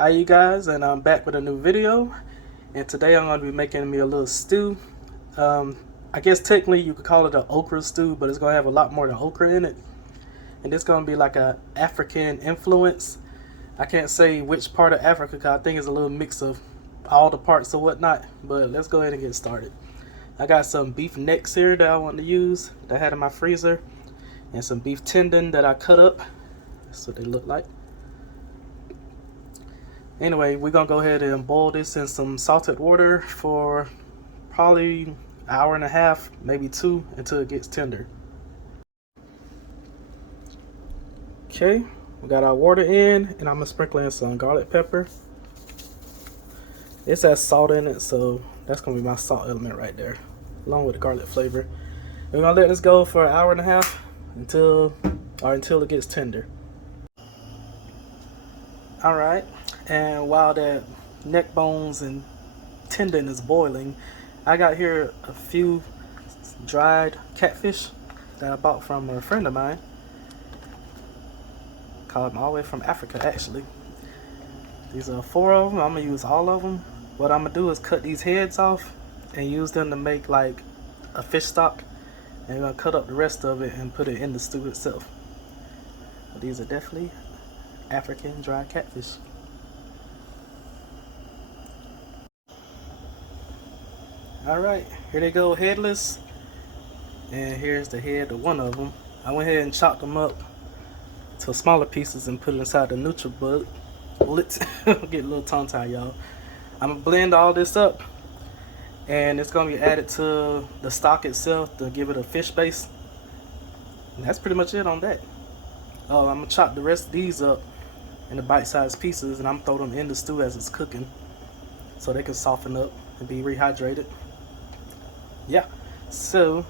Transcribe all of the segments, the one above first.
Hi you guys, and I'm back with a new video, and today I'm going to be making me a little stew. I guess technically you could call it an okra stew, but it's going to have a lot more than okra in it, and it's going to be like a African influence. I can't say which part of Africa because I think it's a little mix of all the parts or whatnot, but let's go ahead and get started. I got some beef necks here that I want to use that I had in my freezer, and some beef tendon that I cut up. That's what they look like. Anyway, we're gonna go ahead and boil this in some salted water for probably an hour and a half, maybe two, until it gets tender. Okay, we got our water in, and I'm gonna sprinkle in some garlic pepper. It has salt in it, so that's gonna be my salt element right there, along with the garlic flavor. We're gonna let this go for an hour and a half until it gets tender. All right, and while that neck bones and tendon is boiling, I got here a few dried catfish that I bought from a friend of mine. Called them all the way from Africa, actually. These are 4 of them. I'm gonna use all of them. What I'm gonna do is cut these heads off and use them to make like a fish stock, and I'm gonna cut up the rest of it and put it in the stew itself. But these are definitely African dried catfish. Alright, here they go, headless. And here's the head of one of them. I went ahead and chopped them up to smaller pieces and put it inside the NutriBullet. Get a little tongue tied, y'all. I'm gonna blend all this up, and it's gonna be added to the stock itself to give it a fish base. And that's pretty much it on that. I'm gonna chop the rest of these up into bite-sized pieces, and I'm gonna throw them in the stew as it's cooking so they can soften up and be rehydrated. Yeah, so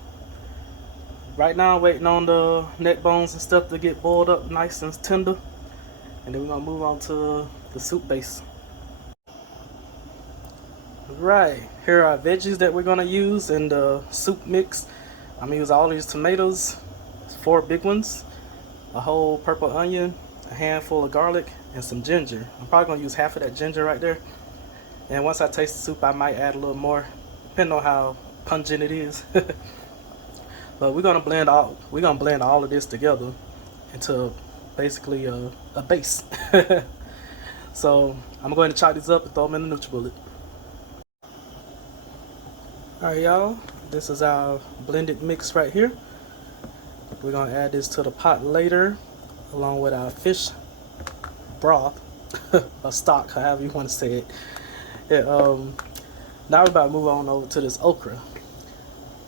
right now I'm waiting on the neck bones and stuff to get boiled up nice and tender, and then we're gonna move on to the soup base. Right, here are veggies that we're gonna use in the soup mix. I'm gonna use all these tomatoes, 4 big ones, a whole purple onion, a handful of garlic, and some ginger. I'm probably gonna use half of that ginger right there, and once I taste the soup I might add a little more depending on how pungent it is. But we're gonna blend all of this together into basically a base. So I'm going to chop these up and throw them in the NutriBullet. Alright y'all, this is our blended mix right here. We're gonna add this to the pot later along with our fish broth or stock, however you want to say it. Yeah, now we're about to move on over to this okra.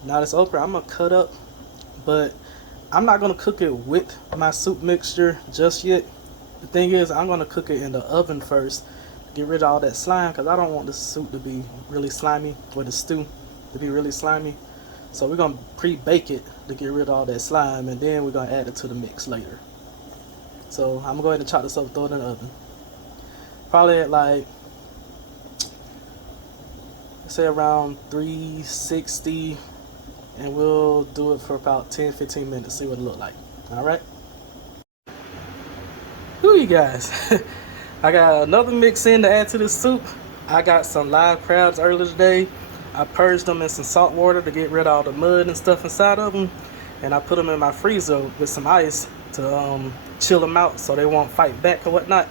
Now this okra I'm gonna cut up, but I'm not gonna cook it with my soup mixture just yet. The thing is, I'm gonna cook it in the oven first to get rid of all that slime, because I don't want this soup to be really slimy, or the stew to be really slimy. So we're gonna pre-bake it to get rid of all that slime, and then we're gonna add it to the mix later. So I'm gonna go ahead and chop this up, throw it in the oven. Probably at like, say around 360, and we'll do it for about 10-15 minutes, see what it look like. All right. Who you guys? I got another mix in to add to this soup. I got some live crabs earlier today. I purged them in some salt water to get rid of all the mud and stuff inside of them, and I put them in my freezer with some ice to chill them out so they won't fight back or whatnot.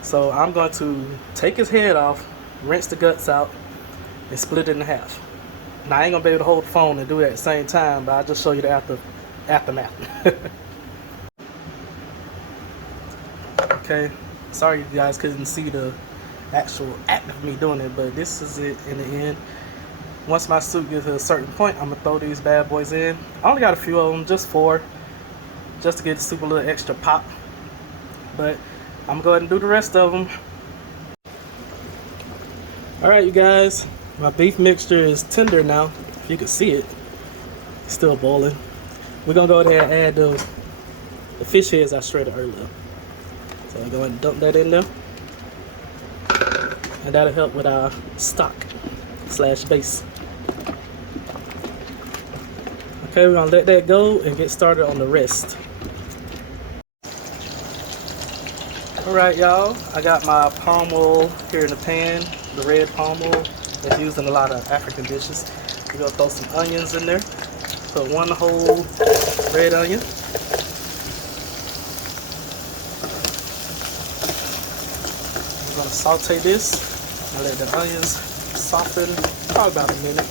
So I'm going to take his head off, rinse the guts out, and split it in half. Now I ain't gonna be able to hold the phone and do it at the same time, but I'll just show you the aftermath. Okay, sorry you guys couldn't see the actual act of me doing it, but this is it in the end. Once my soup gets to a certain point, I'm gonna throw these bad boys in. I only got a few of them, just 4, just to get the soup a little extra pop. But I'm gonna go ahead and do the rest of them. Alright you guys, my beef mixture is tender now. If you can see it, it's still boiling. We're gonna go ahead and add the fish heads I shredded earlier. So I'm going to dump that in there, and that'll help with our stock / base. Okay, we're gonna let that go and get started on the rest. Alright, y'all, I got my palm oil here in the pan, the red palm oil that's used in a lot of African dishes. We're gonna throw some onions in there. Put one whole red onion. We're gonna saute this and let the onions soften probably about a minute.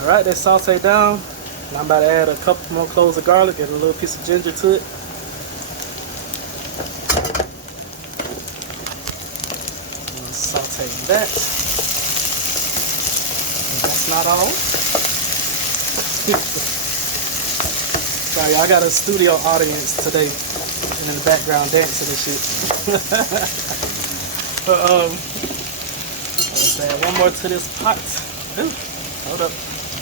Alright, they saute down. And I'm about to add a couple more cloves of garlic and a little piece of ginger to it. I'm gonna saute that. And that's not all. Sorry, I got a studio audience today and in the background dancing and shit. But let's add one more to this pot. Ooh, hold up,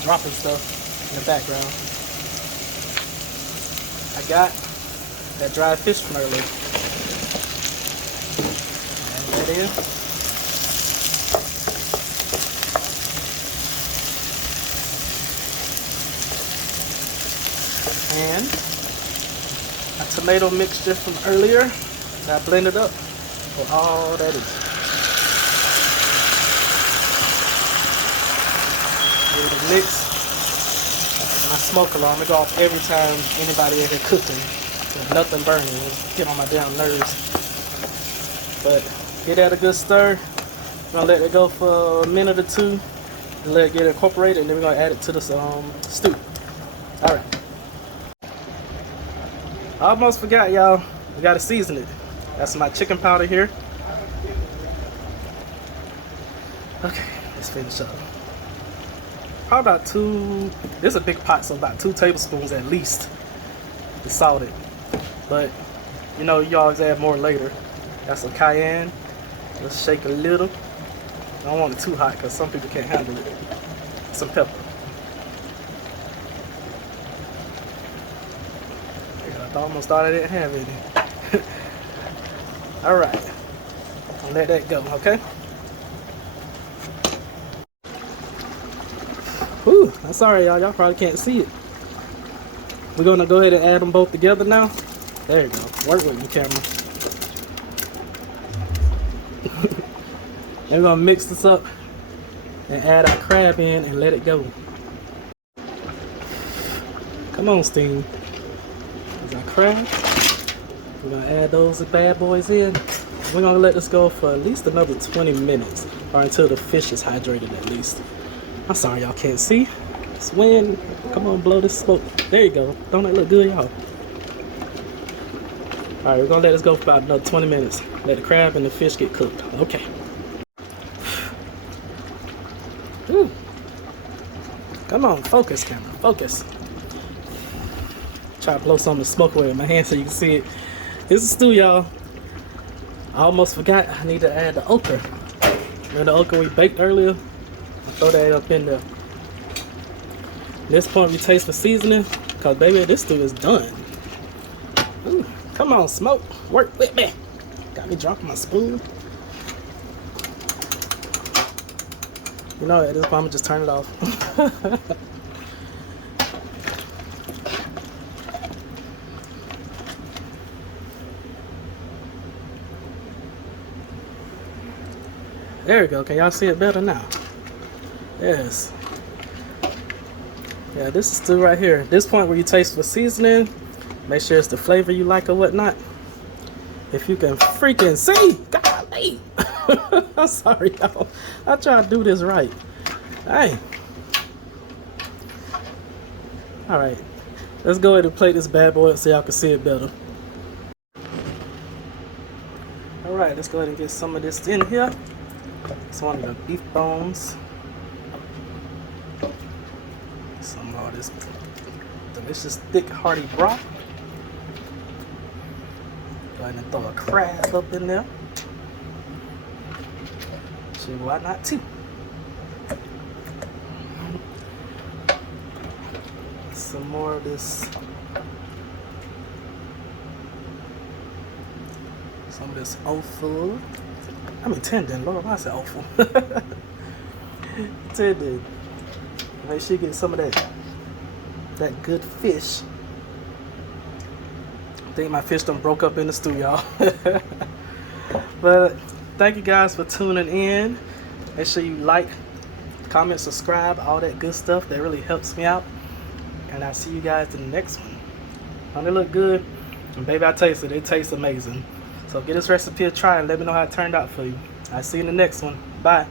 dropping stuff in the background. I got that dried fish from earlier. Add that in. And a tomato mixture from earlier that I blended up for all that is. Give it a mix. My smoke alarm, it go off every time anybody in here cooking. There's nothing burning. It's get on my damn nerves. But get that a good stir. I'm gonna let it go for a minute or two and let it get incorporated, and then we're gonna add it to this stew. Alright. I almost forgot, y'all. We gotta season it. That's my chicken powder here. Okay, let's finish up. Probably about this is a big pot, so about 2 tablespoons at least is salted. But, you know, you always add more later. Got some cayenne. Let's shake a little. I don't want it too hot because some people can't handle it. Some pepper. I almost thought I didn't have any. Alright. I'll let that go, okay? Whew, I'm sorry, y'all. Y'all probably can't see it. We're gonna go ahead and add them both together now. There you go. Work with me, camera. And we're gonna mix this up and add our crab in and let it go. Come on, steam. There's our crab. We're gonna add those bad boys in. We're gonna let this go for at least another 20 minutes, or until the fish is hydrated at least. I'm sorry y'all can't see. It's wind. Come on, blow this smoke. There you go. Don't that look good, y'all? Alright, we're gonna let this go for about another 20 minutes. Let the crab and the fish get cooked. Okay. Ooh. Come on, focus, camera. Focus. Try to blow some of the smoke away with my hand so you can see it. This is stew, y'all. I almost forgot I need to add the okra. Remember the okra we baked earlier? I'll throw that up in there. At this point, we taste the seasoning, because baby, this stew is done. Ooh, come on, smoke. Work with me. Got me dropping my spoon. You know, at this point, I'm gonna just turn it off. There we go. Can y'all see it better now? Yes. Yeah, this is stew right here. At this point where you taste for seasoning, make sure it's the flavor you like or whatnot. If you can freaking see, golly. I'm sorry, y'all. I try to do this right. Hey. All right. Let's go ahead and plate this bad boy up so y'all can see it better. All right, let's go ahead and get some of this in here. It's one of the beef bones. Some of this delicious, thick, hearty broth. Go ahead and throw a crab up in there. Sure, why not too? Some more of this. Some of this offal. I mean tendon, Lord, why I say offal? Tendon. Make sure you get some of that good fish. I think my fish done broke up in the stew, y'all. But thank you guys for tuning in. Make sure you like, comment, subscribe, all that good stuff. That really helps me out. And I'll see you guys in the next one. Don't they look good? And baby, I taste it. It tastes amazing. So get this recipe a try and let me know how it turned out for you. I'll see you in the next one. Bye.